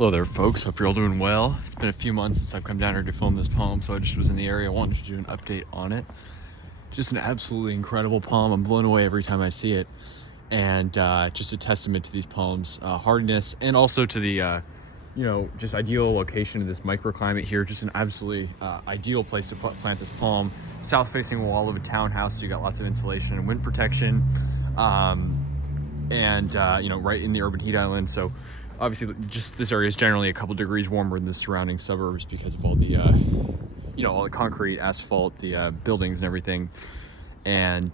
Hello there, folks. Hope you're all doing well. It's been a few months since I've come down here to film this palm, so I just was in the area. I wanted to do an update on it. Just an absolutely incredible palm. I'm blown away every time I see it. And just a testament to these palms' hardiness, and also to the, just ideal location of this microclimate here. Just an absolutely ideal place to plant this palm. South-facing wall of a townhouse, so you got lots of insulation and wind protection. Right in the urban heat island. So obviously just this area is generally a couple degrees warmer than the surrounding suburbs because of all the all the concrete, asphalt, the buildings and everything. And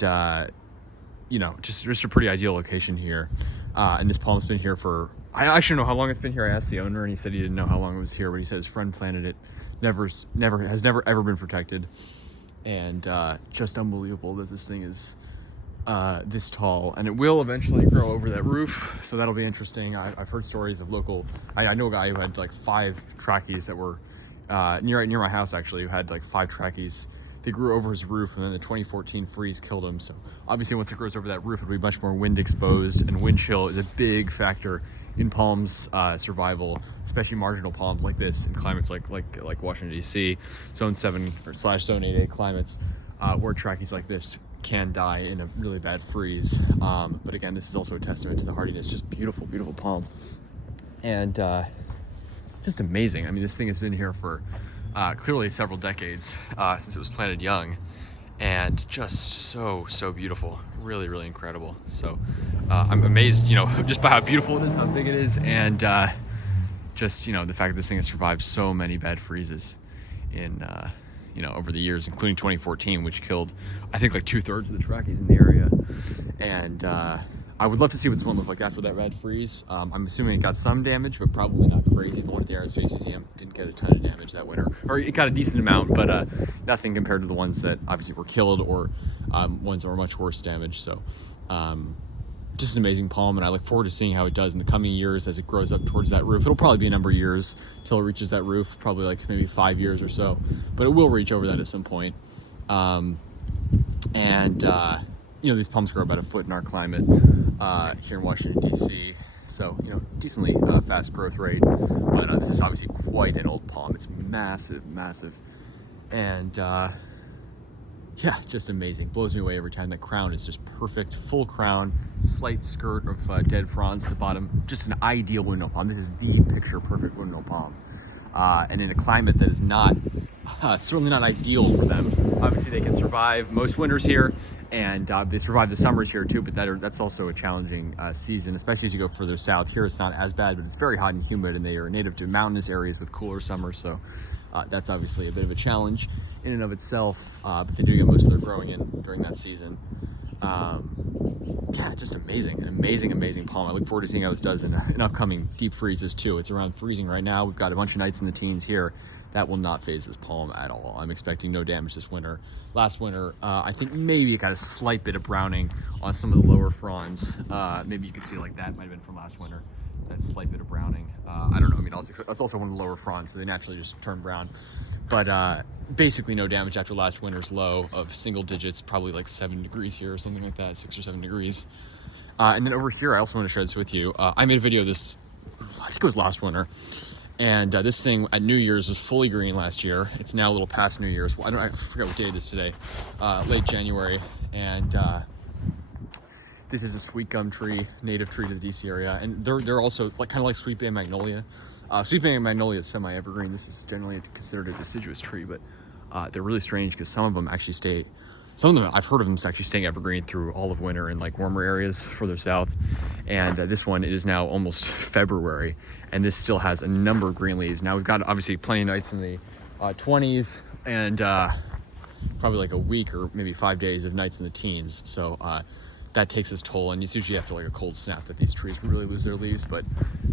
just a pretty ideal location here. And this palm's been here for, I actually don't know how long it's been here. I asked the owner and he said he didn't know how long it was here, but he said his friend planted it. Has never ever been protected. And just unbelievable that this thing is this tall, and it will eventually grow over that roof, so that'll be interesting. I've heard stories of I know a guy who had like 5 trackies that were near my house, actually, who had like 5 trackies. They grew over his roof, and then the 2014 freeze killed him. So obviously once it grows over that roof, it'll be much more wind exposed, and wind chill is a big factor in palms survival, especially marginal palms like this in climates like Washington DC, zone 7 or /zone 8A climates, where trackies like this can die in a really bad freeze. But again, this is also a testament to the hardiness. Just beautiful palm, and just amazing. I mean, this thing has been here for clearly several decades, since it was planted young, and just so beautiful. Really incredible. So I'm amazed, just by how beautiful it is, how big it is, and just the fact that this thing has survived so many bad freezes in over the years, including 2014, which killed, I think, like 2/3 of the trackies in the area. And I would love to see what this one looked like after that bad freeze. I'm assuming it got some damage, but probably not crazy. The one at the Aerospace Museum didn't get a ton of damage that winter, or it got a decent amount, but nothing compared to the ones that obviously were killed, or ones that were much worse damage. So just an amazing palm, and I look forward to seeing how it does in the coming years as it grows up towards that roof. It'll probably be a number of years till it reaches that roof, probably like maybe 5 years or so, but it will reach over that at some point. These palms grow about a foot in our climate here in Washington DC, so decently fast growth rate. But this is obviously quite an old palm. It's massive, and just amazing. Blows me away every time. The crown is just perfect, full crown, slight skirt of dead fronds at the bottom. Just an ideal windmill palm. This is the picture perfect windmill palm, and in a climate that is not certainly not ideal for them. Obviously they can survive most winters here, and they survive the summers here too, but that's also a challenging season, especially as you go further south. Here it's not as bad, but it's very hot and humid, and they are native to mountainous areas with cooler summers, so that's obviously a bit of a challenge in and of itself, but they do get most of their growing in during that season. Just amazing palm. I look forward to seeing how this does in upcoming deep freezes too. It's around freezing right now. We've got a bunch of nights in the teens here. That will not phase this palm at all. I'm expecting no damage this winter. Last winter, I think maybe it got a slight bit of browning on some of the lower fronds. Maybe you could see like that might have been from last winter. That slight bit of browning. I don't know. I mean, it's also one of the lower fronds, so they naturally just turn brown. But basically no damage after last winter's low of single digits, probably like 7 degrees here or something like that, 6 or 7 degrees. And then over here, I also want to share this with you. I made a video of this, I think it was last winter. And this thing at New Year's was fully green last year. It's now a little past New Year's. I forget what day it is today. Late January. And this is a sweet gum tree, native tree to the DC area. And they're also kind of like sweet bay magnolia. Sweet bay magnolia is semi-evergreen. This is generally considered a deciduous tree, but they're really strange because some of them I've heard of them actually staying evergreen through all of winter in like warmer areas further south. And this one, it is now almost February, and this still has a number of green leaves. Now we've got obviously plenty of nights in the 20s, and probably like a week or maybe 5 days of nights in the teens. So that takes its toll, and it's usually after like a cold snap that these trees really lose their leaves. But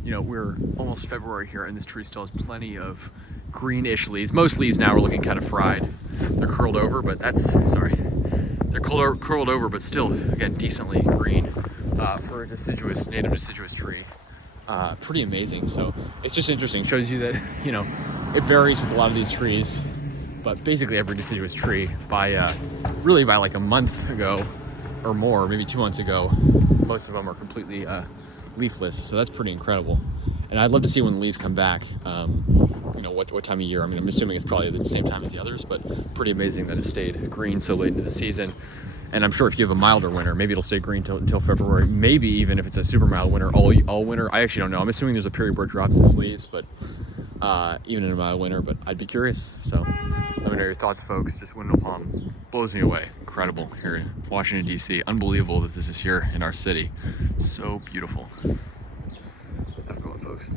we're almost February here, and this tree still has plenty of greenish leaves. Most leaves now are looking kind of fried. They're curled over, but they're curled over, but still, again, decently green for a native deciduous tree. Pretty amazing. So it's just interesting. Shows you that it varies with a lot of these trees, but basically every deciduous tree by like a month ago or more, maybe 2 months ago, most of them are completely leafless, so that's pretty incredible. And I'd love to see when the leaves come back, you know, what time of year. I mean, I'm assuming it's probably the same time as the others, but pretty amazing that it stayed green so late into the season. And I'm sure if you have a milder winter, maybe it'll stay green until February. Maybe even if it's a super mild winter, all winter. I actually don't know. I'm assuming there's a period where it drops its leaves, but even in a mild winter. But I'd be curious. So let me know your thoughts, folks. Just windmill palm blows me away. Incredible here in Washington, D.C. Unbelievable that this is here in our city. So beautiful. Have a good one, folks.